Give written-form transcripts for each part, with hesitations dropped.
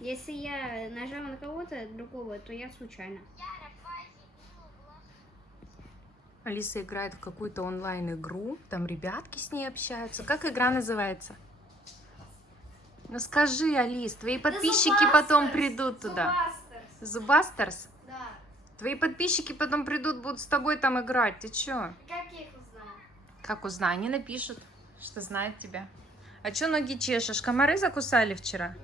Если я нажала на кого-то другого, то я случайно. Алиса играет в какую-то онлайн-игру. Там ребятки с ней общаются. Как игра называется? Ну скажи, Алис, твои подписчики потом придут туда. Зубастерс? Да. Твои подписчики потом придут, будут с тобой там играть. Ты чё? Как я их узнала? Как узнаю? Они напишут, что знают тебя. А чё ноги чешешь? Комары закусали вчера?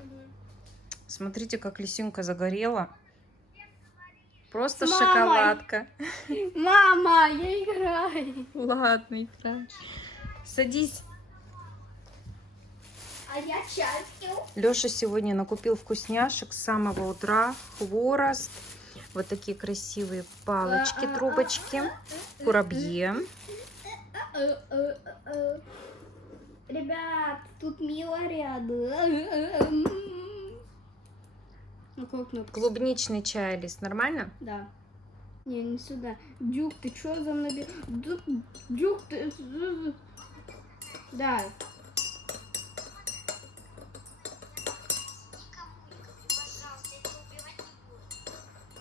Смотрите, как лисюнка загорела. Просто С мамой. шоколадка. Мама, я играю. Ладно, играй. Садись. А я чай пью. Лёша сегодня накупил вкусняшек с самого утра. Хворост. Вот такие красивые палочки, трубочки. Курабье. Ребят, тут мило рядом. Ну как кнопка? Клубничный чай, Алис. Нормально? Да. Не сюда. Дюк, ты чё за мной? Дюк, ты... Да.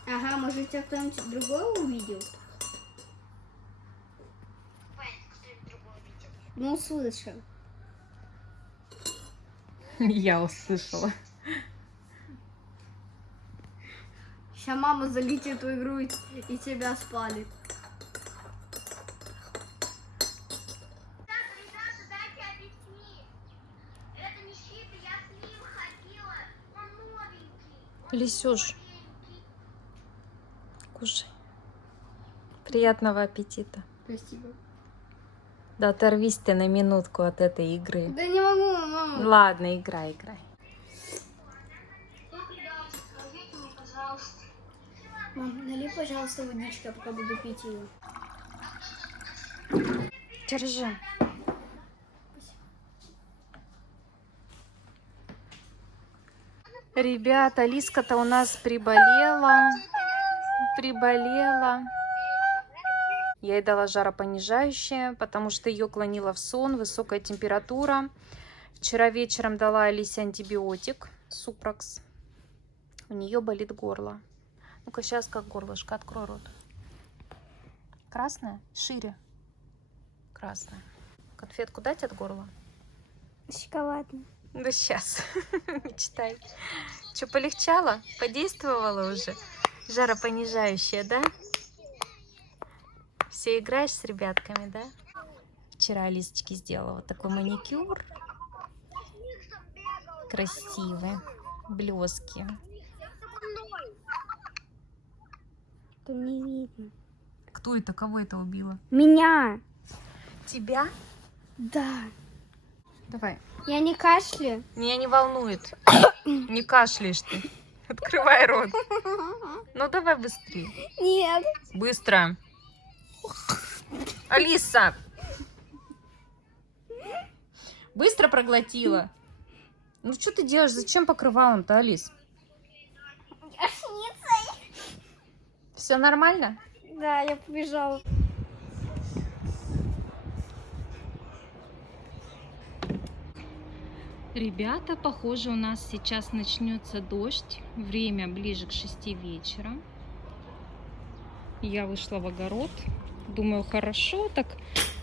Ага, может, тебя кто-нибудь другой увидел? Ну, услышал. Я услышала. Сейчас мама залетит в игру и тебя спалит. Лисюш, кушай. Приятного аппетита. Спасибо. Да оторвись ты на минутку от этой игры. Да не могу, мама. Ладно, играй, играй. Мам, налей, пожалуйста, водичку, я пока буду пить ее. Держи. Ребята, Лиска-то у нас приболела. Я ей дала жаропонижающее, потому что ее клонило в сон, высокая температура. Вчера вечером дала Алисе антибиотик, Супракс. У нее болит горло. Ну-ка, сейчас как горлышко, открой рот. Красное? Шире. Красное. Конфетку дать от горла? Шоколадный. Да сейчас. Мечтай. Что, полегчало? Подействовало уже? Жаропонижающее, да? Все играешь с ребятками, да? Вчера Алисочке сделала вот такой маникюр. Красивый. Блески. Там не видно. Кто это? Кого это убило? Меня. Тебя? Да. Давай. Я не кашляю. Меня не волнует. Не кашляешь ты. Открывай рот. Ну давай быстрее. Нет. Быстро. Алиса. Быстро проглотила. Ну что ты делаешь? Зачем покрывалом-то, Алис? Все нормально? Да, я побежала. Ребята, похоже, у нас сейчас начнется дождь. Время ближе к 6 вечера. Я вышла в огород. Думаю, хорошо, так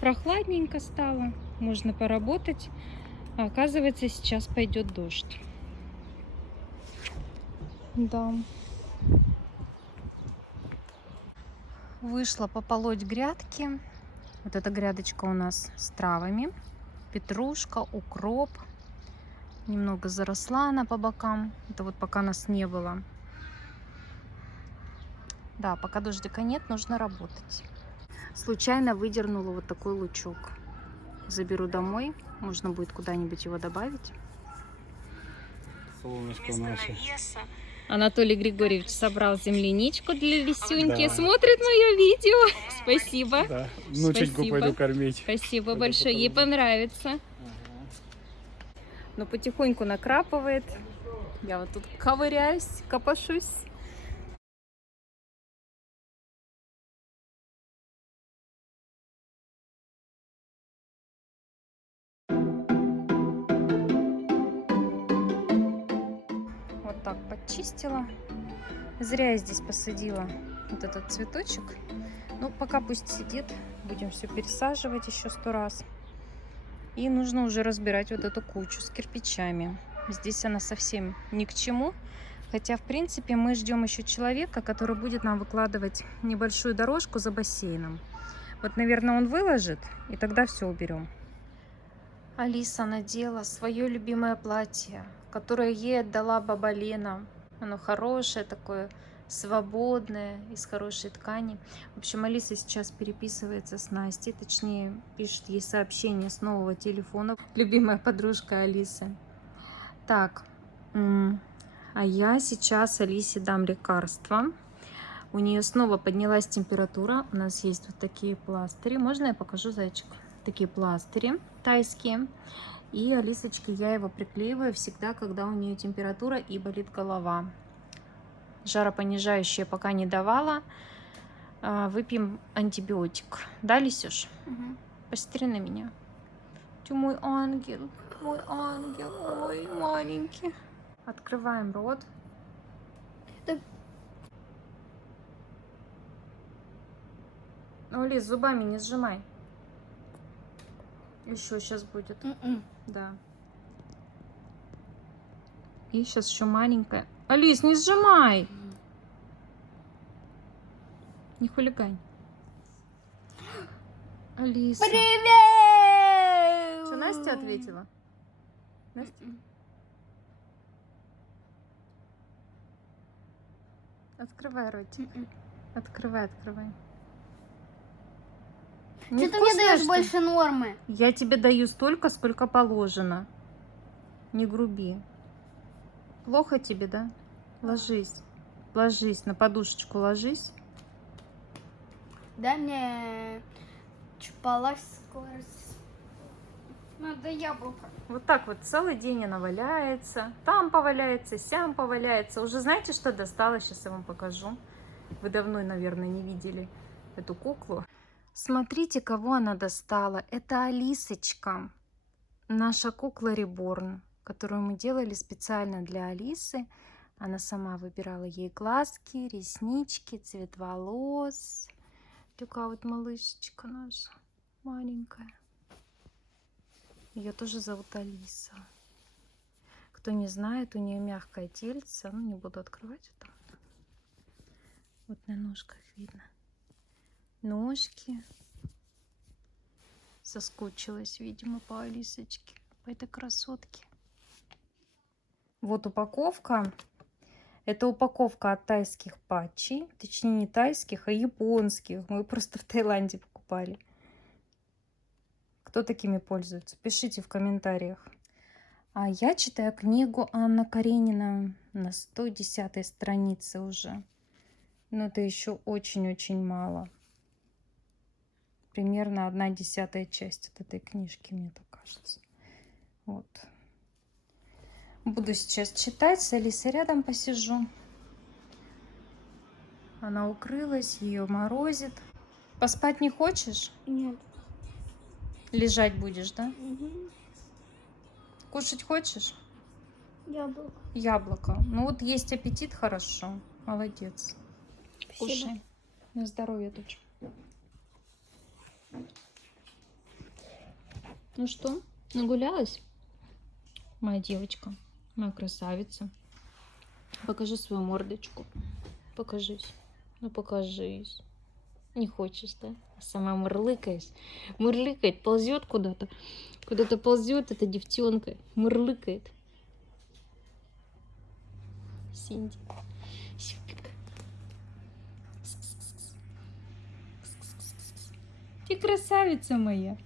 прохладненько стало. Можно поработать. А оказывается, сейчас пойдет дождь. Да. Вышла пополоть грядки. Вот эта грядочка у нас с травами. Петрушка, укроп. Немного заросла она по бокам. Это вот пока нас не было. Да, пока дождика нет, нужно работать. Случайно выдернула вот такой лучок. Заберу домой. Можно будет куда-нибудь его добавить. Солнышко наше. Анатолий Григорьевич собрал земляничку для Лисюньки. Да. Смотрит мое видео. Спасибо. Да, внученьку Спасибо. пойду кормить. Спасибо Пойду большое. Ей покормлю. понравится. Но потихоньку накрапывает. Я вот тут ковыряюсь, копошусь. Вот вот так подчистила. Зря я здесь посадила вот этот цветочек. Ну, пока пусть сидит. Будем все пересаживать еще 100 раз. И нужно уже разбирать вот эту кучу с кирпичами. Здесь она совсем ни к чему. Хотя, в принципе, мы ждем еще человека, который будет нам выкладывать небольшую дорожку за бассейном. Вот, наверное, он выложит, и тогда все уберем. Алиса надела свое любимое платье, которое ей отдала баба Лена. Оно хорошее такое, свободное, из хорошей ткани. В общем, Алиса сейчас переписывается с Настей, точнее, пишет ей сообщение с нового телефона. Любимая подружка Алисы. Так, а я сейчас Алисе дам лекарство. У нее снова поднялась температура. У нас есть вот такие пластыри. Можно я покажу, зайчик? Такие пластыри тайские. И Алисочке я его приклеиваю всегда, когда у нее температура и болит голова. Жаропонижающее пока не давала. Выпьем антибиотик. Да, Лисюш? Угу. Посмотри на меня. Ты мой ангел. Мой ангел. Ой, маленький. Открываем рот. Так. Ну, Лиз, зубами не сжимай. Еще сейчас будет. Да. И сейчас еще маленькая. Алис, не сжимай. Не хулигань. Алиса. Привет! Что, Настя ответила? Настя? Открывай ротик. Открывай, открывай. Ты мне Невкусное, даешь что ли? больше нормы. Я тебе даю столько, сколько положено. Не груби. Плохо тебе, да? Ложись. Ложись, на подушечку ложись. Дай мне чпалась скорость. Надо яблоко. Вот так вот целый день она валяется. Там поваляется, сям поваляется. Уже знаете, что достала? Сейчас я вам покажу. Вы давно, наверное, не видели эту куклу. Смотрите, кого она достала. Это Алисочка. Наша кукла Reborn, которую мы делали специально для Алисы. Она сама выбирала ей глазки, реснички, цвет волос. Такая вот малышечка наша, маленькая. Ее тоже зовут Алиса. Кто не знает, у нее мягкое тельце. Ну, не буду открывать это. Вот на ножках видно. Ножки. Соскучилась, видимо, по Алисочке, по этой красотке. Вот упаковка. Это упаковка от тайских патчей. Точнее, не тайских, а японских. Мы просто в Таиланде покупали. Кто такими пользуется? Пишите в комментариях. А я читаю книгу Анна Каренина на 110-й странице уже. Но это еще очень-очень мало. Примерно 1/10 часть от этой книжки, мне так кажется. Вот. Буду сейчас читать, с Алисой рядом посижу. Она укрылась, ее морозит. Поспать не хочешь? Нет. Лежать будешь, да? Угу. Кушать хочешь? Яблоко. Яблоко. Ну вот есть аппетит, хорошо. Молодец. Спасибо. Кушай. На здоровье, дочь. Ну что, нагулялась? Моя девочка, моя красавица. Покажи свою мордочку. Покажись. Ну покажись. Не хочешь, да? А сама мурлыкаешь. Мурлыкает, ползет куда-то. Куда-то ползет эта девчонка. Мурлыкает. Синди. Сюпик. Ты красавица моя.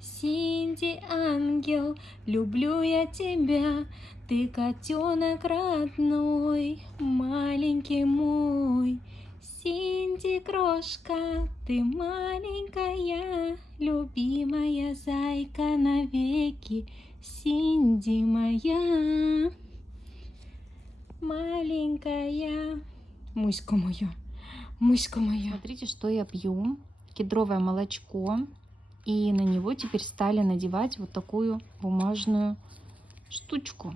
Синди, ангел, люблю я тебя. Ты котенок родной, маленький мой. Синди, крошка, ты маленькая, любимая зайка навеки. Синди моя, маленькая. Муська моя, муська моя. Смотрите, что я пью. Кедровое молочко. И на него теперь стали надевать вот такую бумажную штучку.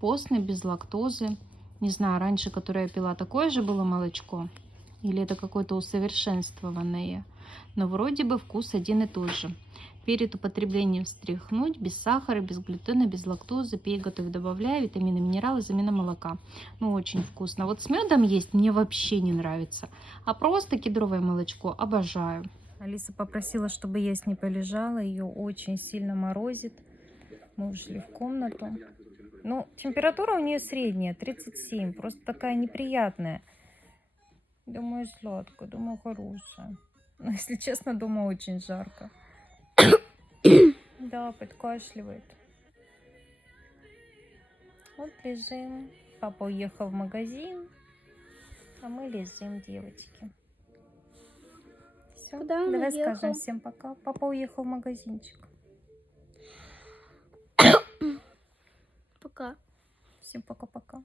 постный, без лактозы. Не знаю, раньше, которое я пила, такое же было молочко. Или это какое-то усовершенствованное. Но вроде бы вкус один и тот же. Перед употреблением встряхнуть, без сахара, без глютена, без лактозы. Пей, готовь, добавляя витамины, минералы, замена молока. Ну, очень вкусно. Вот с медом есть мне вообще не нравится. А просто кедровое молочко обожаю. Алиса попросила, чтобы я с ней полежала. Ее очень сильно морозит. Мы ушли в комнату. Ну, температура у нее средняя, 37. Просто такая неприятная. Думаю, сладкая, думаю, хорошая. Но, если честно, дома очень жарко. Да, подкашливает. Вот лежим. Папа уехал в магазин, а мы лежим, девочки. Все, Куда он давай уехал? скажем всем пока. Папа уехал в магазинчик. Пока. Всем пока-пока.